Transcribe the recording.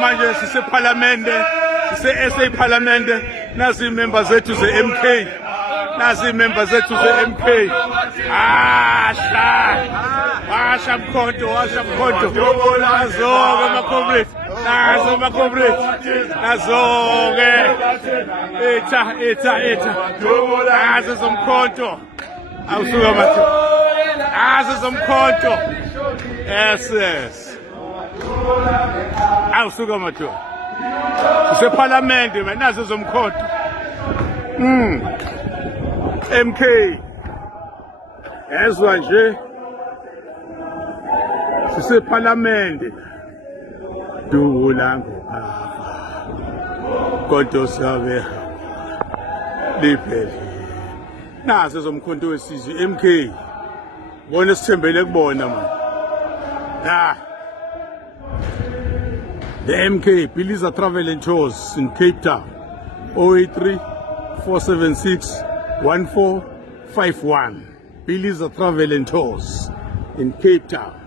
manje sisephalamende, sise-SA ephalamende. Nazi imember zethu ze-MK, nazi imember zethu ze-MK. Washa omkhonto, washa omkhonto. Nazo-ke ama-comrades, nazo ama-comrades, nazo-ke. Etha. Nazo zomkhonto. Awusuka mathu. Nazo zomkhonto. Yes. Awusuka mathu. Sisephalamende manje, nazo zomkhonto. MK. Ezwa nje. Sisephalamende. Dula ngophafa. Kodwa sabe liphele. Nazo zomkhonto wesizwe MK. Bona sithembele kubona man. The MK Biliza Travel and Tours in Cape Town. 083 476 1451. Biliza Travel and Tours in Cape Town.